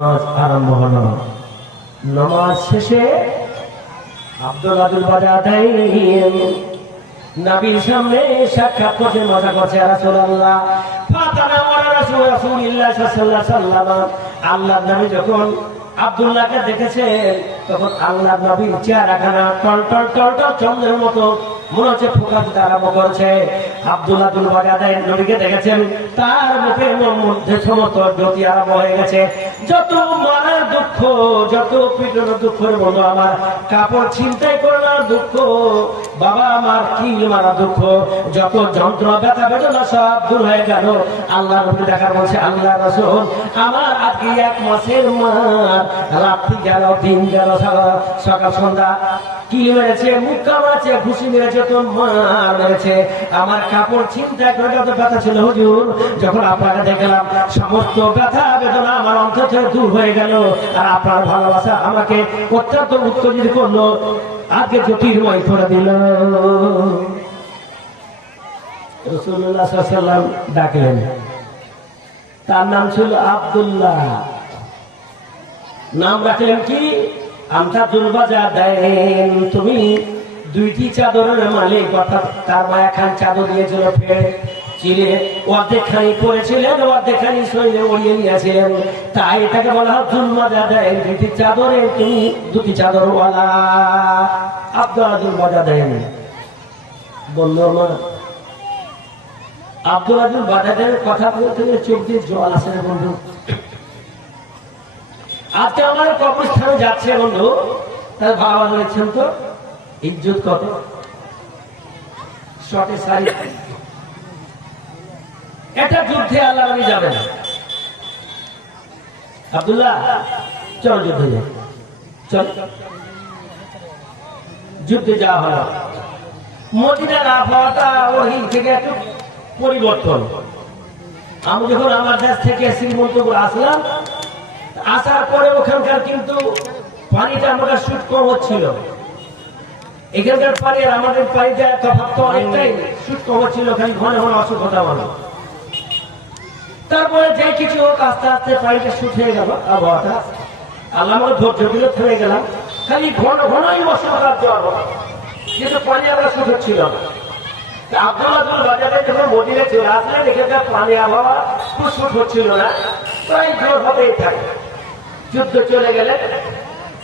আরম্ভ হলো। নামাজ শেষে আব্দুল বাজাদাইন নবীর সামনে সাক্ষাৎ করছে, মজা করছে। রাসূলুল্লাহ ফাতানা ওয়া রাসূলুল্লাহ সাল্লাল্লাহু আলাইহি ওয়াসাল্লাম, আল্লাহর নবী যখন আব্দুল্লাহকে দেখেছেন তখন আল্লাহর নবীর চেহারাখানা টল টল টল টল চন্দ্রের মতো মনে হচ্ছে ফোকাস দিতে আরম্ভ করেছে। আব্দুল্লাহ বাজাদাইন নবীকে দেখেছেন, তার মুখের মধ্যে সমস্ত জ্যোতি আরম্ভ হয়ে গেছে। যত মারার দুঃখ, যত পিটানোর দুঃখের বন্ধু আমার, কাপড় ছিনতাই করার দুঃখ, বাবা আমার কি মারা দুঃখ, যত যন্ত্র ব্যথা বেদনা সব দূর হয়ে গেল। আল্লাহ নবী দেখার বলছে, আল্লাহ রাসূল আমার আজকে 1 মাসের মার, রাত্রি গেল, দিন গেল, সকাল সন্ধ্যা কি মেরেছে, মুক্কা মারছে, ঘুষি মেরেছে, তো মার মেরেছে, আমার কাপড় ছিনতাই করে যত ব্যথা ছিল হুজুর, যখন আপনাকে দেখলাম সমস্ত ব্যথা বেদনা আমার অন্তর থেকে দূর হয়ে গেল। আর আপনার ভালোবাসা আমাকে অত্যন্ত উত্তেজিত করলো, আজকে জ্যোতির্ময় করে দিল। রাসূলুল্লাহ সাল্লাল্লাহু আলাইহি ওয়াসাল্লাম ডাকলেন, তার নাম ছিল আব্দুল্লাহ, নাম রাখলেন কি? আনতা বাজাদাইন, তুমি 2টি চাদরের মালিক, অর্থাৎ তার মায়া খান চাদর দিয়েছিল, ফের চিলে অর্ধেকখানি পরেছিলেন, অর্ধেকখানি শরীরে উড়িয়ে নিয়েছিলেন, তাই এটাকে বলা হয় বাজাদাইন। 2টি চাদরে তুমি 2টি চাদরওয়ালা। আব্দুল বাজাদাইন বলল, মা আব্দুল বাজাদাইনের কথা বলতে চোখ দিয়ে জল আসে না বন্ধু। আজকে আমার কবরস্থানে যাচ্ছে বন্ধু, তার বাবা বলেছেন তো ইজ্জত কত, শটে সারি, এটা যুদ্ধে আল্লাহ নবী যাবেন। আব্দুল্লাহ চল যুদ্ধে যাই, চল। যুদ্ধে যাওয়া হলো। মদিনার আবহাওয়াটা ওই থেকে একটু পরিবর্তন। আমি যখন আমার দেশ থেকে শ্রীমন্তপুর আসলাম, আসার পরে ওখানকার কিন্তু পানিটা আমাদের শুট কম হচ্ছিল। এখানকার পানি আর আমাদের পানিটা তফাৎ অনেকটাই, শুট কম হচ্ছিল, খালি ঘন ঘন অসুখ হতাম আমি। তারপরে যে কিছু হোক আস্তে আস্তে পানিটা শুট হয়ে গেল, আবহাওয়াটা আল্লাহ আমার ধৈর্য দিলে থেমে গেলাম। খালি ঘন ঘনই অসুখ হওয়ার জ্বর হতো, কিন্তু পানি আমরা শুট হচ্ছিল না। আব্দুল বাজারে যখন মদিনায় চলে আসলেন, এখানকার পানি আবহাওয়া শুট হচ্ছিল না, প্রায় জ্বর হতেই থাকে। যুদ্ধ চলে গেলেন,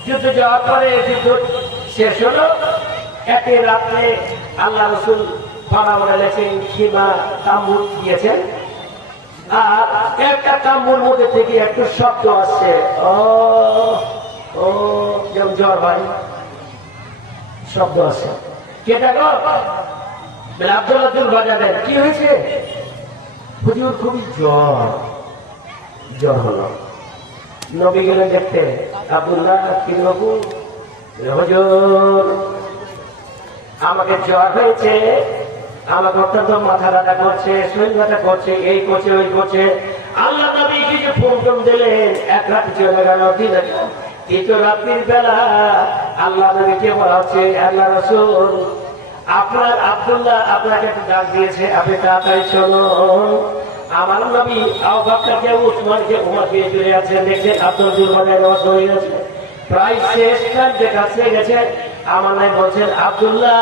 যুদ্ধ যাওয়ার পরে যুদ্ধ শেষ হলো। একই রাত্রে আল্লাহ রাসূল ফারাওয়ার লেখেন সীমা তাম্বুর দিয়েছেন, আর একটা তাম্বুর মধ্যে থেকে একটু শব্দ আসছে, ও ও যেমন জ্বর হয় শব্দ আসছে। কেটা গো? আব্দুল বাজারের কি হয়েছে? হুজুর খুবই জ্বর হলো। নবী গেলেন দেখতে, আব্দুল্লাহ কি বাবু, হুজুর আমাকে জ্বর হয়েছে, আমাকে অত্যন্ত মাথা ব্যথা করছে, শরীর ব্যথা করছে, এই করছে ওই করছে। আল্লাহ নবী কিছু ফোন দিলেন, 1 রাত চলে গেল, 2 রাত, 3 রাত্রির বেলা আল্লাহ নবীকে বলা হচ্ছে, আল্লাহ রাসূল আপনার আব্দুল্লাহ আপনাকে একটু ডাক দিয়েছে, আপনি তাড়াতাড়ি চলুন। আমার নবী আবু বকরকে, উসমানকে, উমরকে ফিরে আছেন, দেখছেন আব্দুল বাজার হয়ে গেছে, প্রায় শেষ কাছে গেছে। আমার নাই বলছেন, আব্দুল্লাহ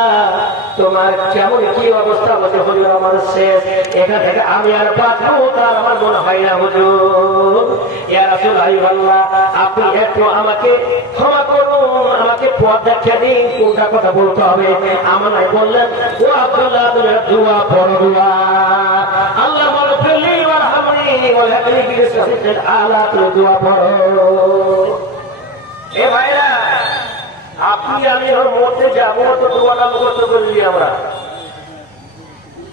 তোমার কেমন কি অবস্থা? বলছে, হুজুর আমার শেষ, এখান থেকে আমি আর বাঁচবো তার আমার মনে হয় না হুজুর। ইয়া রাসূলুল্লাহ আপনি একটু আমাকে ক্ষমা করুন, আমাকে পথ দেখিয়ে দিন, কোনটা কথা বলতে হবে। আমার নাই বললেন, ও আব্দুল্লাহ তুমি দোয়া পড়ো, দোয়া আল্লাহ মাগফিরলি ওয়ারহামনি ওয়াহদিনি বিসরাতিল আলা, তুমি দোয়া পড়ো। এ ভাইরা, আপনি আমি মরতে যাবো তো দোয়াটা মুখস্থ করে দিই আমরা,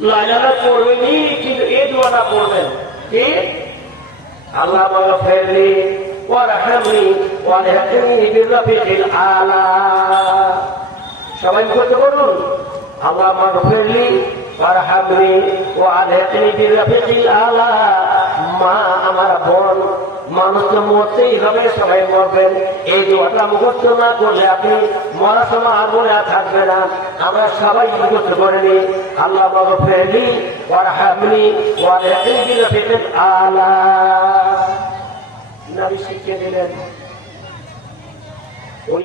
লাইলাটা পড়বেনি, কিন্তু এই দোয়াটা পড়বেন কি? আল্লাহ মাগফিরলি ওয়ারহামনি ওয়াহদিনি বিসরাতিল আলা। সবাই মুখস্থ করুন, আল্লাহ মাগফিরলি ওয়ারহামনি ওয়াহদিনি বিসরাতিল আলা। মা আমার বোন, মানুষ তো মরতেই হবে, সবাই মরবেন, এই দোয়াটা মুখস্থ না করলে আপনি মরার সময় আর মনে থাকবে না। আমরা সবাই মুখস্থ করে নিই, আল্লাহ মাগফিরলি ওয়ারহামনি ওয়াহদিনি বিসরাতিল আলা। নবী শিখিয়ে দিলেন